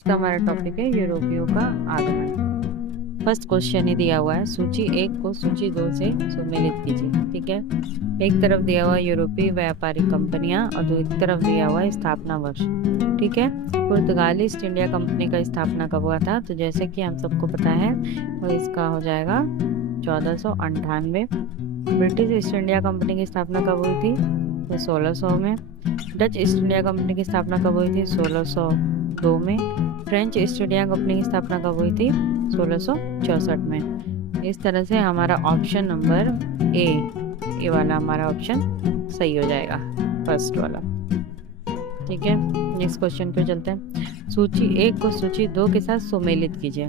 इसका हमारा टॉपिक है यूरोपियों का आगमन। फर्स्ट क्वेश्चन ही दिया हुआ है, सूची 1 को सूची 2 से सुमेलित कीजिए। ठीक है, एक तरफ दिया हुआ यूरोपीय व्यापारिक कंपनियां और दूसरी तरफ दिया हुआ है स्थापना वर्ष। ठीक है, पुर्तगाली ईस्ट इंडिया कंपनी का स्थापना कब हुआ था? तो जैसे कि हम सबको पता है वो इसका हो जाएगा 1498। ब्रिटिश ईस्ट इंडिया कंपनी की स्थापना कब हुई थी? तो 1600 में। डच ईस्ट इंडिया कंपनी की स्थापना कब हुई थी? 1602 में। फ्रेंच ईस्ट इंडिया कंपनी की स्थापना कब हुई थी? 1664 में। इस तरह से हमारा ऑप्शन नंबर ए वाला हमारा ऑप्शन सही हो जाएगा, फर्स्ट वाला। ठीक है, नेक्स्ट क्वेश्चन पे चलते हैं। सूची 1 को सूची 2 के साथ सुमेलित कीजिए।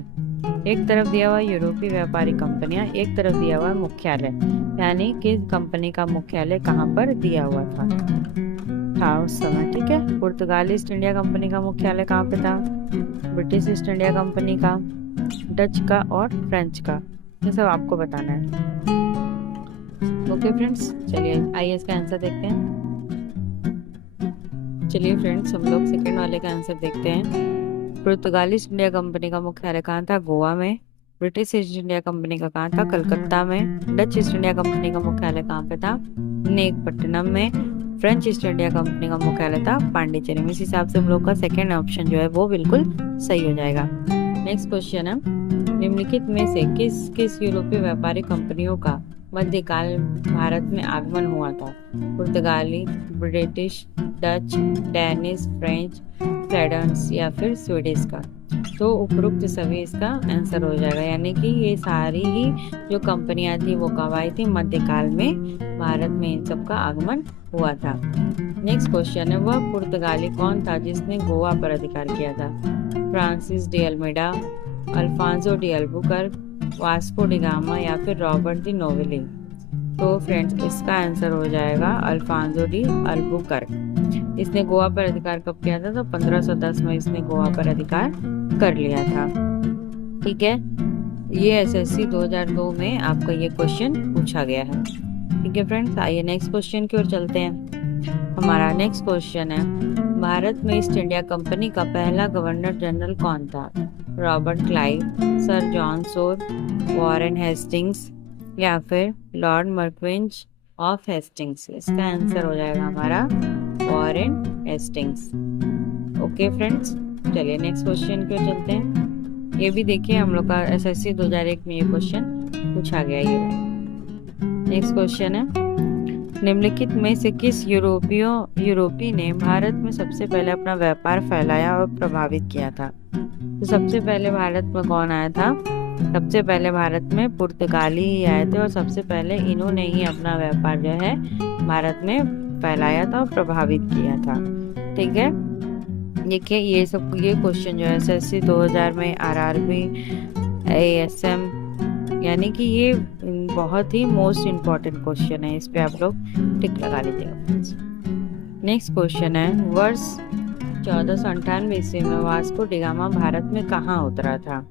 एक तरफ दिया हुआ यूरोपीय व्यापारी कंपनियां, एक तरफ दिया हुआ मुख्यालय, यानी कि कंपनी का मुख्यालय कहाँ पर दिया हुआ था उस समय। ठीक है, पुर्तगाली ईस्ट इंडिया कंपनी का मुख्यालय कहाँ पे था? ब्रिटिश ईस्ट इंडिया कंपनी का, डच का और फ्रेंच का, ये सब आपको बताना है। ओके फ्रेंड्स, चलिए आइए इसका आंसर देखते हैं। चलिए फ्रेंड्स, हम लोग सेकेंड वाले का आंसर देखते हैं। पुर्तगाली ईस्ट इंडिया कंपनी का मुख्यालय कहाँ था? गोवा में। ब्रिटिश ईस्ट इंडिया कंपनी का कहाँ था? कलकत्ता में। डच ईस्ट इंडिया कंपनी का मुख्यालय कहाँ पे था? नेकपट्टिनम में। फ्रेंच ईस्ट इंडिया कंपनी का मुख्यालय था पांडिचेरी में। इस हिसाब से हम लोग का सेकेंड ऑप्शन जो है वो बिल्कुल सही हो जाएगा। नेक्स्ट क्वेश्चन है, निम्नलिखित में से किस किस यूरोपीय व्यापारिक कंपनियों का मध्यकाल भारत में आगमन हुआ था? पुर्तगाली, ब्रिटिश, डच, डेनिश, फ्रेंच, फ्लेडेंस या फिर स्वीडिश का? तो उपरोक्त सभी इसका आंसर हो जाएगा, यानी कि ये सारी ही जो कंपनियां थी वो कब आई थी? मध्यकाल में भारत में इन सब का आगमन हुआ था। नेक्स्ट क्वेश्चन है, वह पुर्तगाली कौन था जिसने गोवा पर अधिकार किया था? Francis de Almeida, Alfonso de Albuquerque, Vasco da Gama या फिर रॉबर्ट दी नोवेली? तो फ्रेंड्स इसका आंसर हो जाएगा अल्फांसो डी अल्बुकर्क। इसने गोवा पर अधिकार कब किया था? तो 1510 में इसने गोवा पर अधिकार कर लिया था। ठीक है, ये एसएससी 2002 में आपका ये क्वेश्चन पूछा गया है। ठीक है फ्रेंड्स, आइए नेक्स्ट क्वेश्चन की ओर चलते हैं। हमारा नेक्स्ट क्वेश्चन है, भारत में ईस्ट इंडिया कंपनी का पहला गवर्नर जनरल कौन था? रॉबर्ट क्लाइव, सर जॉन सोर, वॉरेन हेस्टिंग्स या फिर लॉर्ड मर्क्विंज ऑफ हेस्टिंग्स? इसका आंसर हो जाएगा हमारा वॉरेन हेस्टिंग्स। ओके फ्रेंड्स, चलिए नेक्स्ट क्वेश्चन की ओर चलते हैं। ये भी देखिए हम लोग का एसएससी 2001 में ये क्वेश्चन पूछा गया। ये नेक्स्ट क्वेश्चन है, निम्नलिखित में से किस यूरोपी ने भारत में सबसे पहले अपना व्यापार फैलाया और प्रभावित किया था? तो सबसे पहले भारत में कौन आया था? सबसे पहले भारत में पुर्तगाली ही आए थे और सबसे पहले इन्होंने ही अपना व्यापार जो है भारत में फैलाया था और प्रभावित किया था। ठीक है, देखिए ये क्वेश्चन जो है एसएससी 2000 में, आरआरबी, एएसएम, यानी कि ये बहुत ही मोस्ट इम्पॉर्टेंट क्वेश्चन है, इस पे आप लोग टिक लगा लीजिएगा। नेक्स्ट क्वेश्चन है, वर्ष 1498 ईस्वी में वास्को डी गामा भारत में कहाँ उतरा था?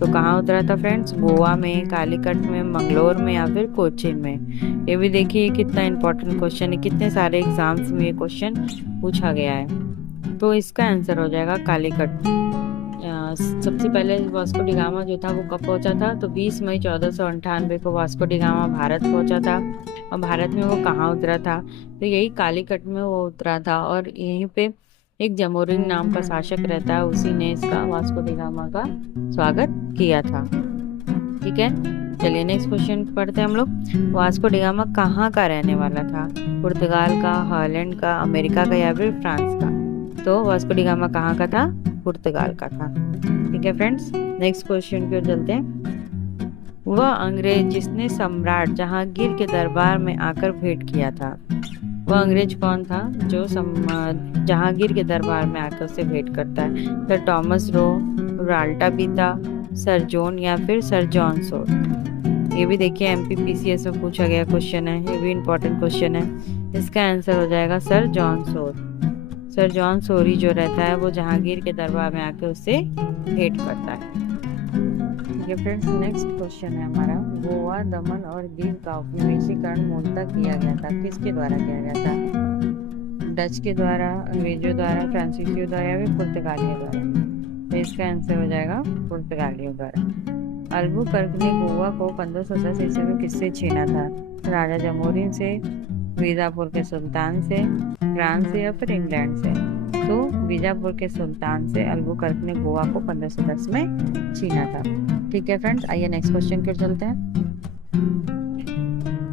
तो कहाँ उतरा था फ्रेंड्स? गोवा में, कालीकट में, मंगलोर में या फिर कोचीन में? ये भी देखिए कितना इम्पोर्टेंट क्वेश्चन है, कितने सारे एग्जाम्स में ये क्वेश्चन पूछा गया है। तो इसका आंसर हो जाएगा कालीकट। सबसे पहले वास्को डी गामा जो था वो कब पहुंचा था? तो 20 मई 1498 को वास्को डी गामा भारत पहुंचा था। और भारत में वो कहाँ उतरा था? तो यही कालीकट में वो उतरा था और यहीं पे एक जमोरिन नाम का शासक रहता है, उसी ने इसका वास्को डी गामा का स्वागत किया था। ठीक है, चलिए नेक्स्ट क्वेश्चन पढ़ते हैं हम लोग। वास्को डी गामा कहाँ का रहने वाला था? पुर्तगाल का, हॉलैंड का, अमेरिका का या फिर फ्रांस का? तो वास्को डी गामा कहाँ का था? पुर्तगाल का था। ठीक है फ्रेंड्स, नेक्स्ट क्वेश्चन की ओर चलते हैं। वह अंग्रेज जिसने सम्राट जहांगीर के दरबार में आकर भेंट किया था, वह अंग्रेज कौन था जो जहांगीर के दरबार में आकर उससे भेंट करता है? सर टॉमस रो, राल्टा बीता, सर जॉन या फिर सर जॉन सोर? ये भी देखिए एमपीपीसीएस में पूछा गया क्वेश्चन है, ये भी इम्पोर्टेंट क्वेश्चन है। इसका आंसर हो जाएगा सर जॉन सोर। सर जॉन सोरी जो रहता है वो जहांगीर के दरबार में आकर उससे भेंट करता है। ठीक है फ्रेंड्स, नेक्स्ट क्वेश्चन है हमारा, गोवा, दमन और दीव का उपनिवेशीकरण मूलतः किया गया था, किसके द्वारा किया गया था? डच के द्वारा, अंग्रेजों द्वारा, फ्रांसीसियों द्वारा या फिर पुर्तगालियों द्वारा? तो इसका आंसर हो जाएगा पुर्तगालियों द्वारा। अल्बुकर्क ने गोवा को 1510 ईस्वी में किससे छीना था? राजा जमोरिन से, बीजापुर के सुल्तान से, फ्रांस से या फिर इंग्लैंड से? तो बीजापुर के सुल्तान से अल्बुकर्क ने गोवा को 1510 में छीना था। ठीक है फ्रेंड्स, आइए नेक्स्ट क्वेश्चन की ओर चलते हैं।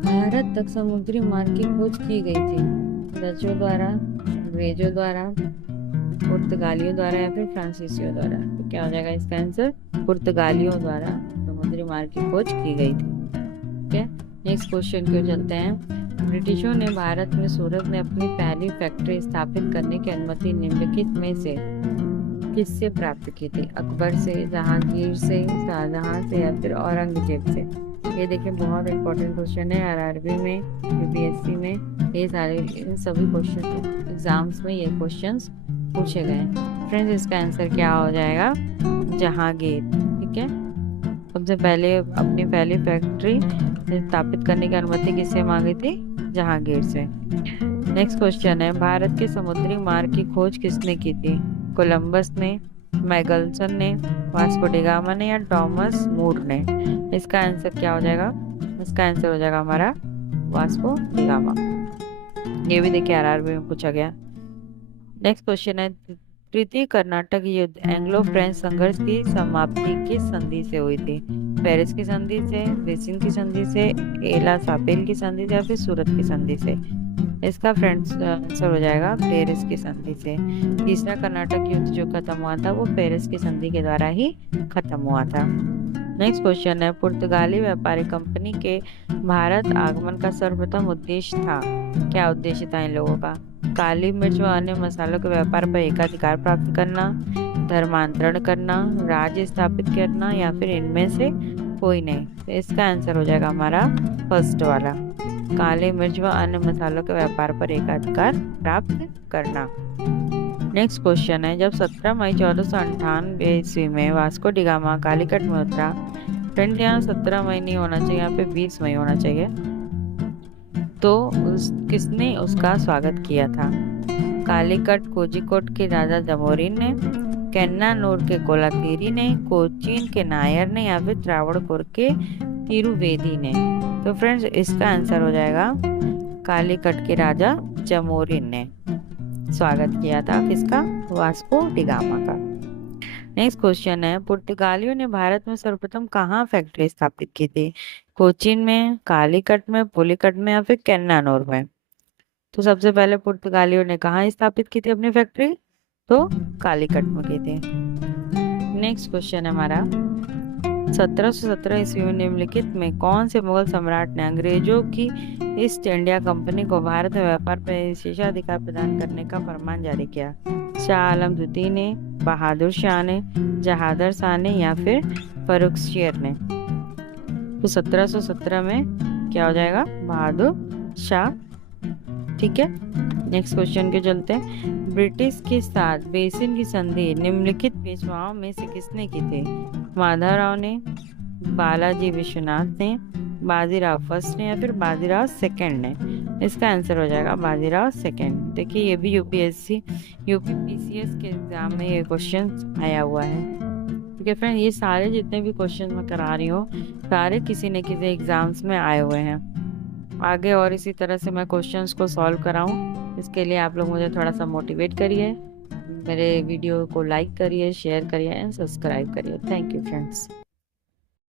भारत तक समुद्री मार्ग की खोज की गई थी डचों द्वारा, अंग्रेजों द्वारा, पुर्तगालियों द्वारा या फिर फ्रांसीसियों द्वारा? तो क्या हो जाएगा इसका आंसर? पुर्तगालियों द्वारा समुद्री मार्ग की खोज की गई थी। ठीक है, नेक्स्ट क्वेश्चन की ओर चलते हैं। ब्रिटिशों ने भारत में सूरत में अपनी पहली फैक्ट्री स्थापित करने की अनुमति निम्नलिखित में से किससे प्राप्त की थी? अकबर से, जहांगीर से, शाहजहां से या फिर औरंगजेब से? ये देखिए बहुत इंपॉर्टेंट क्वेश्चन है आरआरबी में, यूपीएससी में, ये सारे इन सभी क्वेश्चन एग्जाम्स में ये क्वेश्चंस पूछे गए हैं। फ्रेंड्स, इसका आंसर क्या हो जाएगा? जहांगीर। ठीक है, सबसे पहले अपनी पहली फैक्ट्री स्थापित करने की अनुमति किससे मांगी थी? जहांगीर से। नेक्स्ट क्वेश्चन है, भारत के समुद्री मार्ग की खोज किसने की थी? कोलंबस ने, मैगलसन ने, वास्को डी गामा ने या टॉमस मूर ने? इसका आंसर क्या हो जाएगा? इसका आंसर हो जाएगा हमारा वास्को डी गामा। ये भी देखिए आरआरबी में पूछा गया। नेक्स्ट क्वेश्चन है, तृतीय कर्नाटक युद्ध एंग्लो फ्रेंच संघर्ष की समाप्ति किस संधि से हुई थी? पेरिस की संधि से, बेसिन की संधि से, एला सापेल की संधि से या फिर सूरत की संधि से? इसका फ्रेंड्स आंसर हो जाएगा पेरिस की संधि से। तीसरा कर्नाटक युद्ध जो खत्म हुआ था वो पेरिस की संधि के द्वारा ही खत्म हुआ था। नेक्स्ट क्वेश्चन है, पुर्तगाली व्यापारी कंपनी के भारत आगमन का सर्वप्रथम उद्देश्य था? क्या उद्देश्य था इन लोगों का? काली मिर्च व अन्य मसालों के व्यापार पर एकाधिकार प्राप्त करना, धर्मांतरण करना, राज्य स्थापित करना या फिर इनमें से कोई नहीं? तो इसका आंसर हो जाएगा हमारा फर्स्ट वाला, काले मिर्च व अन्य मसालों के व्यापार पर एकाधिकार प्राप्त करना। नेक्स्ट क्वेश्चन है, जब 17 मई 1498 ईस्वी में वास्को डी गामा कालीकट में उतरा, फ्रेंड यहाँ 17 मई नहीं होना चाहिए, यहाँ पे 20 मई होना चाहिए, तो किसने उसका स्वागत किया था? कालीकट कोझिकोड के राजा जमोरिन ने, केन्नानूर के कोलातिरी ने, कोचीन के नायर ने या फिर त्रावणकोर के तिरुवेदी ने? तो फ्रेंड्स, इसका आंसर हो जाएगा कालीकट के राजा जमोरिन ने स्वागत किया था किसका? वास्को डी गामा का। नेक्स्ट क्वेश्चन है, पुर्तगालियों ने भारत में सर्वप्रथम कहाँ फैक्ट्री स्थापित की थी? कोचीन में, कालीकट में, पुलिकट में या फिर केन्नानूर में? तो सबसे पहले पुर्तगालियों ने कहाँ स्थापित की थी अपनी फैक्ट्री? तो कालीकट में की थी। नेक्स्ट क्वेश्चन है हमारा, 1717 ईस्वी में निम्नलिखित में कौन से मुगल सम्राट ने अंग्रेजों की ईस्ट इंडिया कंपनी को भारत में व्यापार पर विशेषाधिकार प्रदान करने का फरमान जारी किया? शाह आलम द्वितीय ने, बहादुर शाह ने, जहादर शाह ने या फिर फर्रुखसियर ने? तो 1717 में क्या हो जाएगा? बहादुर शाह। ठीक है, नेक्स्ट क्वेश्चन के चलते हैं, ब्रिटिश के साथ बेसिन की संधि निम्नलिखित पेशवाओं में से किसने की थी? माधवराव ने, बालाजी विश्वनाथ ने, बाजीराव फर्स्ट ने या फिर बाजीराव सेकंड ने? इसका आंसर हो जाएगा बाजीराव सेकंड। देखिए ये भी यूपीएससी यूपीपीसीएस के एग्जाम में ये क्वेश्चन आया हुआ है। ठीक है फ्रेंड, ये सारे जितने भी क्वेश्चन मैं करा रही हूँ सारे किसी न किसी एग्जाम्स में आए हुए हैं। आगे और इसी तरह से मैं क्वेश्चंस को सॉल्व कराऊं, इसके लिए आप लोग मुझे थोड़ा सा मोटिवेट करिए, मेरे वीडियो को लाइक करिए, शेयर करिए एंड सब्सक्राइब करिए। Thank you friends.